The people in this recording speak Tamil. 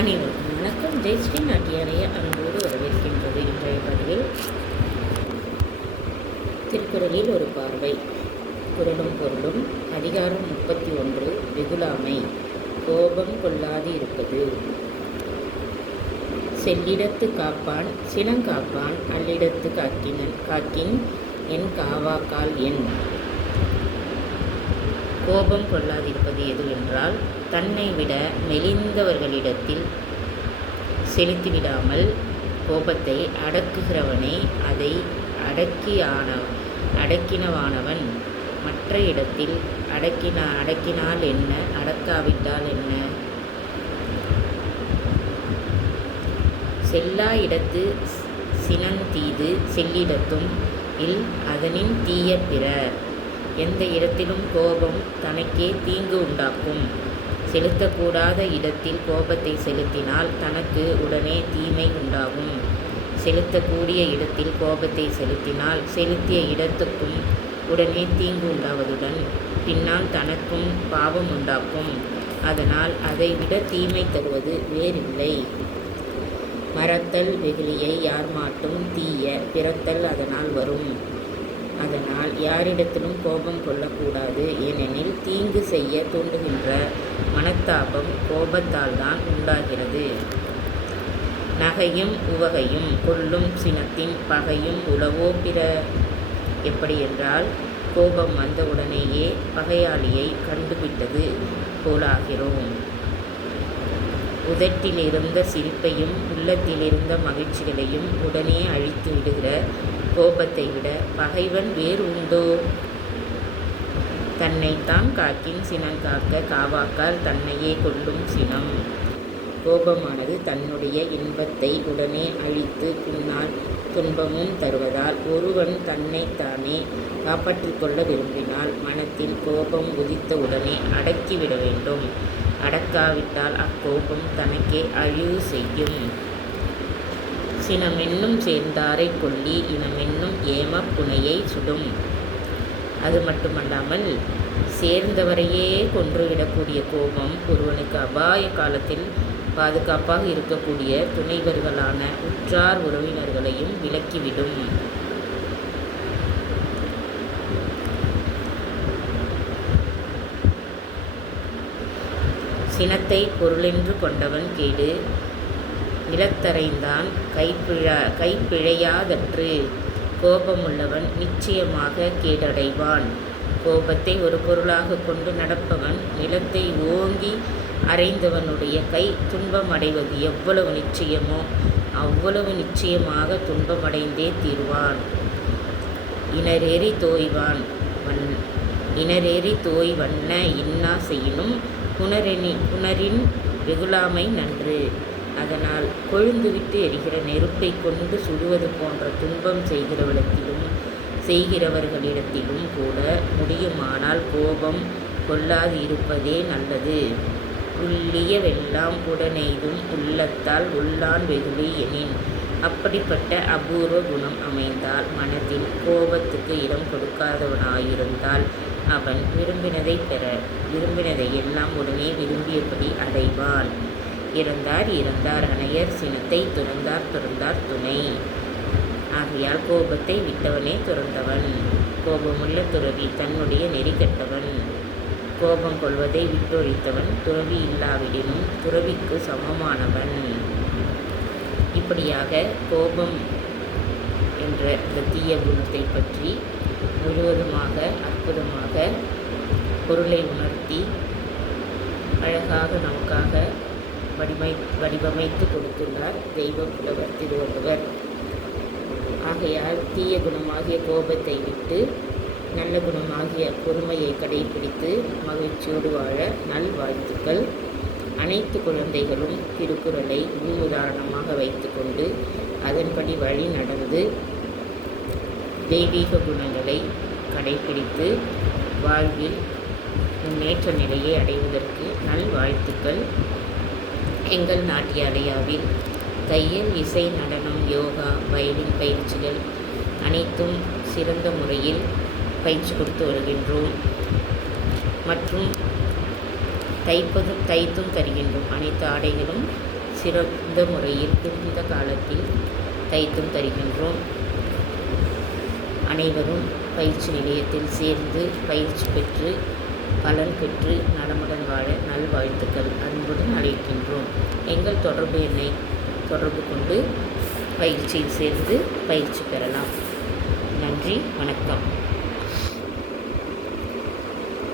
அனைவருக்கும் வணக்கம். ஜெயஸ்ரீ நாட்டியாலய அன்போடு வரவேற்கின்றது. இன்றைய பதிவில் திருக்குறளில் ஒரு பார்வை, குறளும் பொருளும். அதிகாரம் 31. வெகுளாமை. கோபம் கொள்ளாது இருப்பது. செல்லிடத்து காப்பான் சினங்காப்பான் அல்லிடத்து காக்கின் என் காவாக்கால் என். கோபம் கொள்ளாதிருப்பது எதுவென்றால், தன்னை விட மெலிந்தவர்களிடத்தில் செலுத்திவிடாமல் கோபத்தை அடக்குகிறவனே அதை அடக்கினவானவன். மற்ற இடத்தில் அடக்கினால் என்ன, அடக்காவிட்டால் என்ன? செல்லா இடத்து சினந்தீது செல்லிடத்தும் இல் அதனின் தீய பிற. எந்த இடத்திலும் கோபம் தனக்கே தீங்கு உண்டாக்கும். செலுத்தக்கூடாத இடத்தில் கோபத்தை செலுத்தினால் தனக்கு உடனே தீமை உண்டாகும். செலுத்தக்கூடிய இடத்தில் கோபத்தை செலுத்தினால் செலுத்திய இடத்துக்கும் உடனே தீங்கு உண்டாவதுடன் பின்னால் தனக்கும் பாவம் உண்டாக்கும். அதனால் அதை விட தீமை தருவது வேறில்லை. மறத்தல் வெகுளியை யார் மாட்டும் தீய பிறத்தல் அதனால் வரும். அதனால் யாரிடத்திலும் கோபம் கொள்ளக்கூடாது. ஏனெனில் தீங்கு செய்ய தூண்டுகின்ற மனத்தாபம் கோபத்தால் தான் உண்டாகிறது. நகையும் உவகையும் கொள்ளும் சினத்தின் பகையும் உளவோ பிற. எப்படி என்றால், கோபம் வந்தவுடனேயே பகையாளியை கண்டுவிட்டது போலாகிறோம். உதட்டிலிருந்த சிரிப்பையும் உள்ளத்திலிருந்த மகிழ்ச்சிகளையும் உடனே அழித்து விடுகிற கோபத்தை விட பகைவன் வேறு உண்டோ? தன்னைத்தான் காக்கின் சினங்காக்க காவாக்கால் தன்னையே கொள்ளும் சினம். கோபமானது தன்னுடைய இன்பத்தை உடனே அழித்து பின்னால் துன்பமும் தருவதால் ஒருவன் தன்னைத்தானே காப்பாற்றிக் கொள்ள விரும்பினால் மனத்தில் கோபம் உதித்த உடனே அடக்கிவிட வேண்டும். அடக்காவிட்டால் அக்கோபம் தனக்கே அழிவு செய்யும். சினமென்னும் சேர்ந்தாரை கொல்லி இனமென்னும் ஏம புனையை சுடும். அது மட்டுமல்லாமல் சேர்ந்தவரையே கொன்றுவிடக்கூடிய கோபம் ஒருவனுக்கு அபாய காலத்தில் பாதுகாப்பாக இருக்கக்கூடிய துணைவர்களான உற்றார் உறவினர்களையும் விலக்கிவிடும். சினத்தை பொருளென்று கொண்டவன் கேடு நிலத்தரைந்தான் கைப்பிழையாதற்று. கோபமுள்ளவன் நிச்சயமாக கேடடைவான். கோபத்தை ஒரு பொருளாக கொண்டு நடப்பவன் நிலத்தை ஓங்கி அறைந்தவனுடைய கை துன்பமடைவது எவ்வளவு நிச்சயமோ அவ்வளவு நிச்சயமாக துன்பமடைந்தே தீர்வான். இனரேறி தோய் வண்ண இன்னா செய்யினும் புனரின் வெகுளாமை நன்று. அதனால் கொழுந்துவிட்டு எரிகிற நெருப்பை கொண்டு சுடுவது போன்ற துன்பம் செய்கிறவர்களிடத்திலும் கூட முடியுமானால் கோபம் கொள்ளாது இருப்பதே நல்லது. உள்ளியவெல்லாம் உடனெய்தும் உள்ளத்தால் உள்ளான் வெகுளி எனின். அப்படிப்பட்ட அபூர்வ குணம் அமைந்தால் மனத்தில் கோபத்துக்கு இடம் கொடுக்காதவனாயிருந்தால் அவன் விரும்பினதை பெற விரும்பினதை எல்லாம் உடனே விரும்பியபடி அடைவான். இறந்தார் அணையர் சினத்தை துறந்தார் துணை. ஆகையால் கோபத்தை விட்டவனே துறந்தவன். கோபமுள்ள துறவி தன்னுடைய நெறி கெட்டவன். கோபம் கொள்வதை விட்டொழித்தவன் துறவி இல்லாவிடினும் துறவிக்கு சமமானவன். இப்படியாக கோபம் என்ற தீய குணத்தை பற்றி முழுவதுமாக அற்புதமாக பொருளை உணர்த்தி அழகாக நமக்காக வடிவமைத்து கொடுத்துள்ளார் தெய்வ புலவர் திருவள்ளுவர். ஆகையால் தீய குணமாகிய கோபத்தை விட்டு நல்ல குணமாகிய பொறுமையை கடைபிடித்து மகிழ்ச்சியோடு வாழ நல்வாழ்த்துக்கள். அனைத்து குழந்தைகளும் திருக்குறளை முன்னுதாரணமாக வைத்துக்கொண்டு அதன்படி வழி நடந்து தெய்வீக குணங்களை கடைபிடித்து வாழ்வில் முன்னேற்ற நிலையை அடைவதற்கு நல்வாழ்த்துக்கள். எங்கள் நாட்டியாலயாவில் தையல், இசை, நடனம், யோகா, வயலின் பயிற்சிகள் அனைத்தும் சிறந்த முறையில் பயிற்சி கொடுத்து வருகின்றோம். மற்றும் தைத்தும் தருகின்றோம். அனைத்து ஆடைகளும் சிறந்த முறையில் குறித்த காலத்தில் தைத்தும் தருகின்றோம். அனைவரும் பயிற்சி நிலையத்தில் சேர்ந்து பயிற்சி பெற்று பலன் பெற்று நலமுடன் வாழ நல்வாழ்த்துக்கள் அன்புடன் அழைக்கின்றோம். எங்கள் தொடர்பு எண்ணை தொடர்பு கொண்டு பயிற்சியில் சேர்ந்து பயிற்சி பெறலாம். நன்றி, வணக்கம்.